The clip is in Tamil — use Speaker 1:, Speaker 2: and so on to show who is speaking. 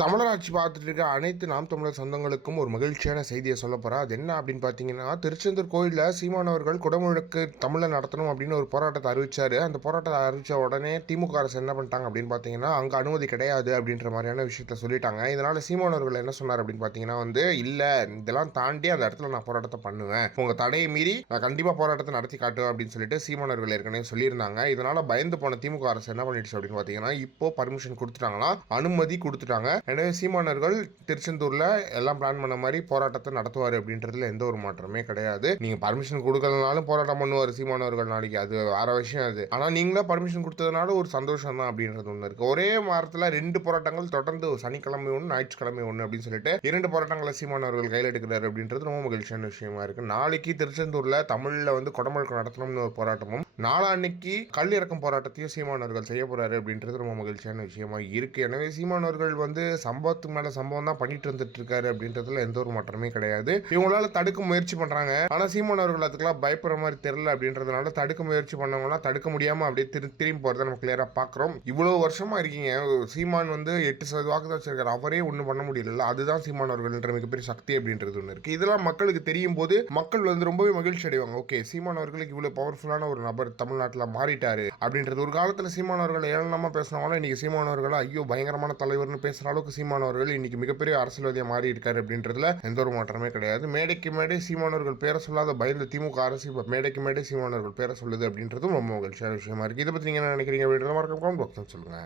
Speaker 1: தமிழராட்சி பார்த்துட்டு இருக்க அனைத்து நாம் தமிழர் சொந்தங்களுக்கும் ஒரு மகிழ்ச்சியான செய்தியை சொல்ல போகிறேன் அது என்ன அப்படின்னு பார்த்தீங்கன்னா திருச்செந்தூர் கோயிலில் சீமானவர்கள் குடமுழுக்கு தமிழை நடத்தணும் அப்படின்னு ஒரு போராட்டத்தை அறிவிச்சார். அந்த போராட்டத்தை அறிவித்த உடனே திமுக அரசு என்ன பண்ணிட்டாங்க அப்படின்னு பார்த்தீங்கன்னா அங்கே அனுமதி கிடையாது அப்படின்ற மாதிரியான விஷயத்த சொல்லிட்டாங்க. இதனால் சீமானவர்கள் என்ன சொன்னார் அப்படின்னு பார்த்தீங்கன்னா வந்து இல்லை இதெல்லாம் தாண்டி அந்த இடத்துல நான் போராட்டத்தை பண்ணுவேன். உங்கள் தடையை மீறி நான் கண்டிப்பாக போராட்டத்தை நடத்தி காட்டுவேன் அப்படின்னு சொல்லிட்டு சீமானவர்கள் ஏற்கனவே சொல்லியிருந்தாங்க. இதனால் பயந்து போன திமுக அரசு என்ன பண்ணிடுச்சு அப்படின்னு பார்த்தீங்கன்னா இப்போ பர்மிஷன் கொடுத்துட்டாங்களா அனுமதி கொடுத்துட்டாங்க. எனவே சீமானவர்கள் திருச்செந்தூர்ல எல்லாம் பிளான் பண்ண மாதிரி போராட்டத்தை நடத்துவார் அப்படின்றதுல எந்த ஒரு மாற்றமே கிடையாது. நீங்க பர்மிஷன் கொடுக்கலனாலும் போராட்டம் பண்ணுவார் சீமானவர்கள் நாளைக்கு. அது வேற விஷயம் அது. ஆனா நீங்களே பர்மிஷன் கொடுத்ததுனால ஒரு சந்தோஷம் தான் அப்படின்றது ஒன்று இருக்கு. ஒரே வாரத்தில் ரெண்டு போராட்டங்கள் தொடர்ந்து சனிக்கிழமை ஒன்று ஞாயிற்றுக்கிழமை ஒன்று அப்படின்னு சொல்லிட்டு இரண்டு போராட்டங்களை சீமானவர்கள் கையில் எடுக்கிறார் அப்படின்றது ரொம்ப மகிழ்ச்சியான விஷயமா இருக்கு. நாளைக்கு திருச்செந்தூர்ல தமிழ்ல வந்து குடமுழுக்கு நடத்தணும்னு ஒரு போராட்டமும் நாளான்னைக்கு கல் இறக்கும் போராட்டத்தையும் சீமானவர்கள் செய்ய போறாரு அப்படின்றது ரொம்ப மகிழ்ச்சியான விஷயமா இருக்கு. எனவே சீமானவர்கள் வந்து சம்பவத்துக்கு மேல சம்பவம் தான் பண்ணிட்டு வந்துட்டு இருக்காரு அப்படின்றதுல எந்த ஒரு மாற்றமே கிடையாது. இவங்களால தடுக்க முயற்சி பண்றாங்க. ஆனா சீமானவர்கள் அதுக்கெல்லாம் பயப்படுற மாதிரி தெரியல அப்படின்றதுனால தடுக்க முயற்சி பண்ணவங்கன்னா தடுக்க முடியாம அப்படியே திரு திரும்பி போறதை நம்ம கிளியரா பாக்குறோம். இவ்வளவு வருஷமா இருக்கீங்க. சீமான் வந்து எட்டு சதவீத வாக்கு தான் வச்சிருக்காரு. அவரே ஒன்றும் பண்ண முடியல அதுதான் சீமான் அவர்கள்ன்ற மிகப்பெரிய சக்தி அப்படின்றது ஒன்று இருக்கு. இதெல்லாம் மக்களுக்கு தெரியும் போது மக்கள் வந்து ரொம்பவே மகிழ்ச்சி அடைவாங்க. ஓகே சீமான் அவர்களுக்கு இவ்வளவு பவர்ஃபுல்லான ஒரு நபர் தமிழ்நாட்டில் மாறிட்டாரு. அப்படின்றது ஒரு காலத்தில் சீமான் அவர்கள் ஏளனமா பேசினாலும் இன்னைக்கு சீமான் அவர்கள் ஐயோ பயங்கரமான தலைவர்னு பேசுற அளவுக்கு அளவுக்கு சீமானவர்கள் இன்னைக்கு மிகப்பெரிய அரசியல்வாதியாக மாறி இருக்காரு அப்படின்றதுல எந்த ஒரு மாற்றமே கிடையாது. மேடைக்கு மேடை சீமானவர்கள் பேரை சொல்லாத பயந்து திமுக அரசு இப்போ மேடைக்கு மேடை சீமானவர்கள் பேரை சொல்லுது அப்படின்றதும் ரொம்ப மகிழ்ச்சியான விஷயமா இருக்கு. இதை பற்றி நீங்க என்ன நினைக்கிறீங்க அப்படின்றத மறக்காம comment சொல்லுங்க.